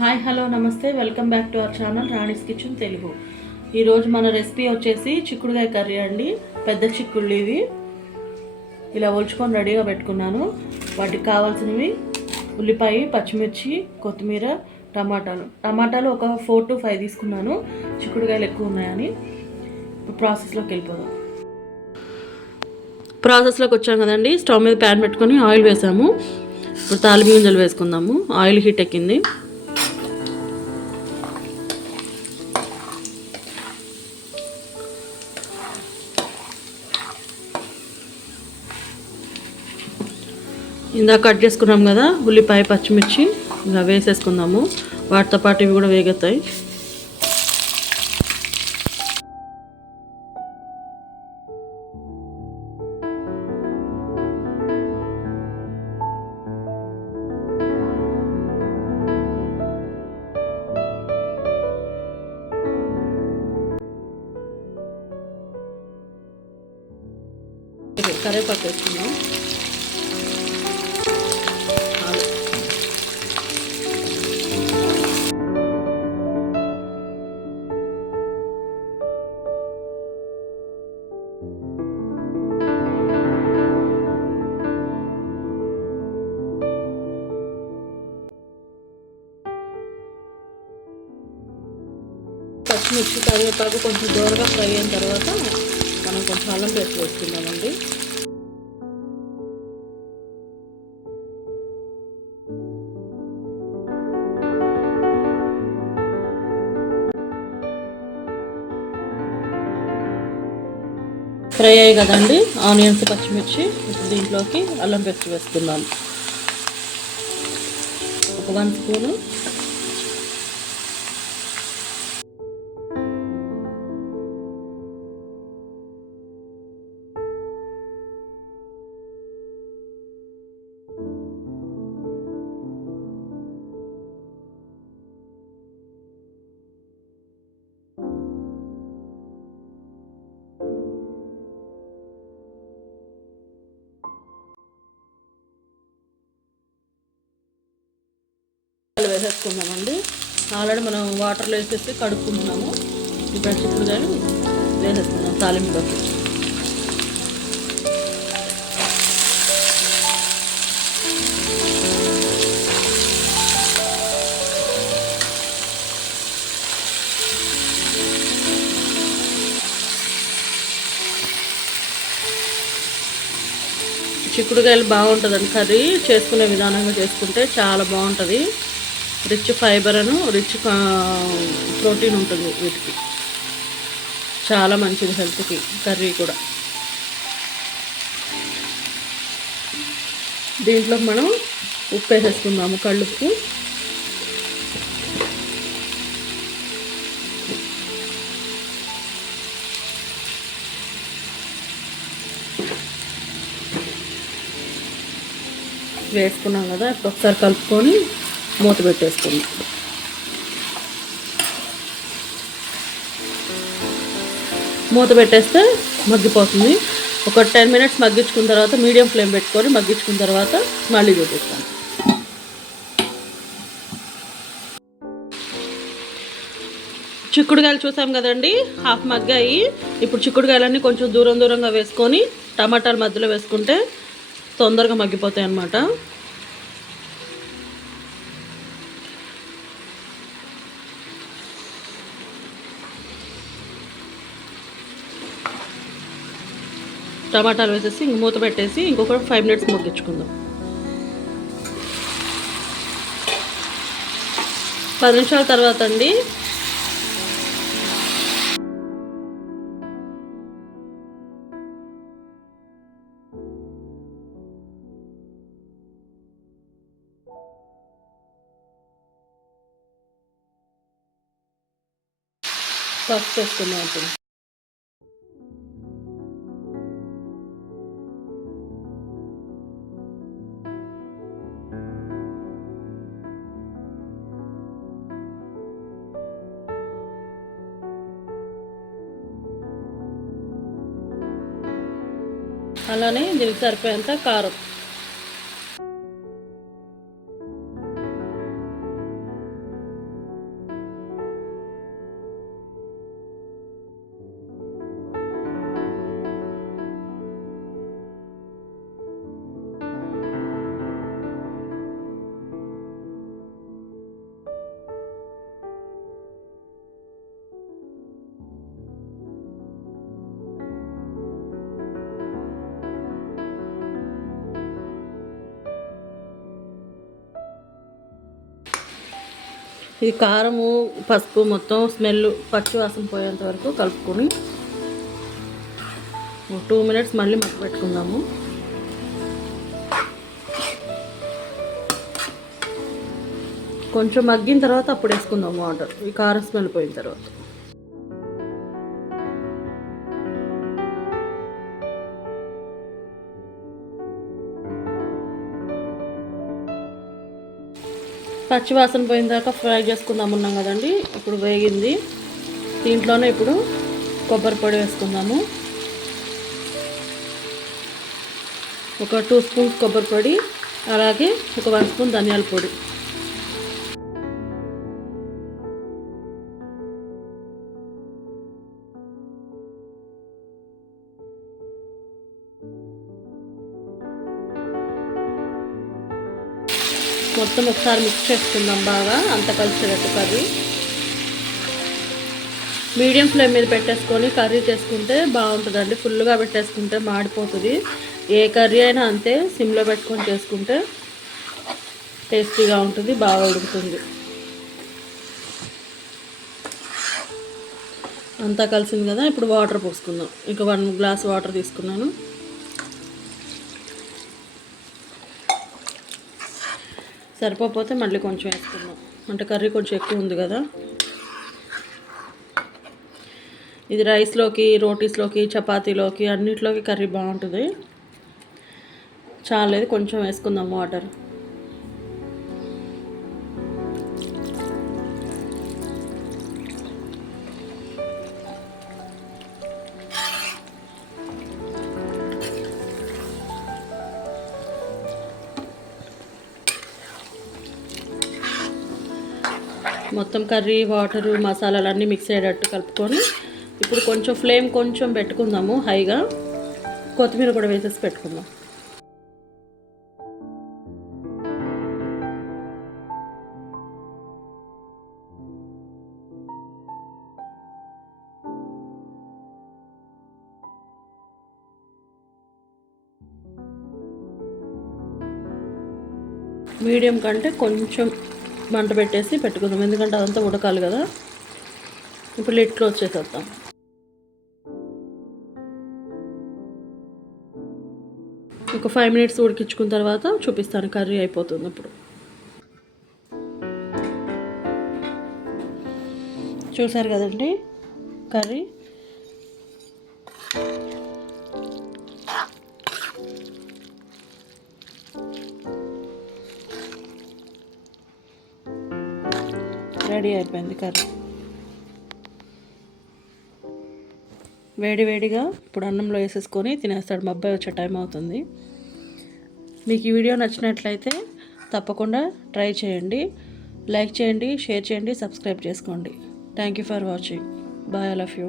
Hi hello నమస్తే, welcome back to our channel Rani's kitchen Telugu. ఈరోజు మన రెసిపీ వచ్చేసి చిక్కుడుకాయ కర్రీ అండి. పెద్ద చిక్కుళ్ళు ఇవి ఇలా ఒలుచుకొని రెడీగా పెట్టుకున్నాను. వాటికి కావాల్సినవి ఉల్లిపాయ, పచ్చిమిర్చి, కొత్తిమీర, టమాటాలు ఒక 4 to 5 తీసుకున్నాను. చిక్కుడుకాయలు ఎక్కువ ఉన్నాయని. ప్రాసెస్లోకి వెళ్ళిపోదాం. ప్రాసెస్లోకి వచ్చాం కదండి. స్టవ్ మీద ప్యాన్ పెట్టుకొని ఆయిల్ వేసాము. ఇప్పుడు తాలింపు గింజలు వేసుకుందాము. ఆయిల్ హీట్ ఎక్కింది. ఇందాక కట్ చేసుకున్నాం కదా ఉల్లిపాయ, పచ్చిమిర్చి ఇలా వేసేసుకుందాము. వాటితో పాటు ఇవి కూడా వేగుతాయి. కరివేపాకు వేసుకుందాం. పచ్చిమిర్చి, కరివేపాకు కొంచెం దూరగా ఫ్రై అయిన తర్వాత మనం కొంచెం అల్లం పేస్ట్ వేసుకుందామండి. ఫ్రై అయ్యాయి కదండి ఆనియన్స్, పచ్చిమిర్చి. ఇప్పుడు దీంట్లోకి అల్లం పేస్ట్ వేసుకుందాం. ఒక 1 స్పూను. వేసేసుకుందామండి. ఆల్రెడీ మనం వాటర్లో వేసేసి కడుక్కుంటున్నాము. ఇప్పుడు చిక్కుడుకాయలు వేసేసుకుందాం తాలింపులోకి. చిక్కుడుకాయలు బాగుంటుందండి. కర్రీ చేసుకునే విధానంగా చేసుకుంటే చాలా బాగుంటుంది. రిచ్ ఫైబర్ రిచ్ ప్రోటీన్ ఉంటుంది వీటికి. చాలా మంచిది హెల్త్కి. కర్రీ కూడా దీంట్లో మనం ఉప్పు వేసేసుకుందాము. కళ్ళుప్పు. వేసుకున్నాం కదా, ఇప్పుడు ఒకసారి కలుపుకొని మూత పెట్టేసుకుందాం. మూత పెట్టేస్తే మగ్గిపోతుంది. ఒక 10 minutes మగ్గించుకున్న తర్వాత మీడియం ఫ్లేమ్ పెట్టుకొని మగ్గించుకున్న తర్వాత మళ్ళీ చూపిస్తాను. చిక్కుడుకాయలు చూసాం కదండి, హాఫ్ మగ్గాయి. ఇప్పుడు చిక్కుడుకాయలన్నీ కొంచెం దూరంగా వేసుకొని టమాటాలు మధ్యలో వేసుకుంటే తొందరగా మగ్గిపోతాయి అన్నమాట. టమాటాలు వేసేసి మూత పెట్టేసి ఇంకొక 5 minutes మగ్గించుకుందాం. 10 నిమిషాల తర్వాత అండి పసుపు వేసుకుందాం. ఇప్పుడు అలానే దీనికి సరిపోయేంత కారం. ఇది కారము పసుపు మొత్తం స్మెల్ పచ్చి వాసన పోయేంత వరకు కలుపుకొని 2 మినిట్స్ మళ్ళీ మగ్గ పెట్టుకుందాము. కొంచెం మగ్గిన తర్వాత అప్పుడు వేసుకుందాము వాటర్, ఈ కారం స్మెల్ పోయిన తర్వాత. పచ్చి వాసన పోయిన దాకా ఫ్రై చేసుకుందాం ఉన్నాం కదండి. ఇప్పుడు వేగింది. దీంట్లోనే ఇప్పుడు కొబ్బరి పొడి వేసుకుందాము. ఒక 2 స్పూన్స్ కొబ్బరి పొడి, అలాగే ఒక 1 స్పూన్ ధనియాల పొడి. మొత్తం ఒకసారి మిక్స్ చేసుకుందాం బాగా, అంత కలిసేటట్టు కర్రీ. మీడియం ఫ్లేమ్ మీద పెట్టేసుకొని కర్రీ చేసుకుంటే బాగుంటుందండి. ఫుల్గా పెట్టేసుకుంటే మాడిపోతుంది. ఏ కర్రీ అయినా అంతే, సిమ్లో పెట్టుకొని చేసుకుంటే టేస్టీగా ఉంటుంది, బాగా ఉడుకుతుంది. అంతా కలిసింది కదా, ఇప్పుడు వాటర్ పోసుకుందాం. ఇంకా 1 గ్లాస్ వాటర్ తీసుకున్నాను. సరిపోతే మళ్ళీ కొంచెం వేసుకుందాం, అంటే కర్రీ కొంచెం ఎక్కువ ఉంది కదా. ఇది రైస్లోకి, రోటీస్లోకి, చపాతీలోకి అన్నిట్లోకి కర్రీ బాగుంటుంది. చాలేదు, కొంచెం వేసుకుందాం వాటర్. మొత్తం కర్రీ, వాటరు, మసాలాలు అన్నీ మిక్స్ అయ్యేటట్టు కలుపుకొని ఇప్పుడు కొంచెం ఫ్లేమ్ కొంచెం పెట్టుకుందాము హైగా. కొత్తిమీర కూడా వేసేసి పెట్టుకుందాం. మీడియం కంటే కొంచెం మంట పెట్టేసి పెట్టుకుందాం, ఎందుకంటే అదంతా ఉడకాలి కదా. ఇప్పుడు లిడ్ క్లోజ్ చేసేద్దాం. ఒక 5 మినిట్స్ ఉడికించుకున్న తర్వాత చూపిస్తాను, కర్రీ అయిపోతుంది. ఇప్పుడు చూసారు కదండి కర్రీ. రెడీ అయిపోయింది కర్రీ. వేడివేడిగా ఇప్పుడు అన్నంలో వేసేసుకొని తినేస్తాడు. మా అబ్బాయి వచ్చే టైం అవుతుంది. మీకు ఈ వీడియో నచ్చినట్లయితే తప్పకుండా ట్రై చేయండి, లైక్ చేయండి, షేర్ చేయండి, సబ్స్క్రైబ్ చేసుకోండి. Thank you for watching. Bye, I love you.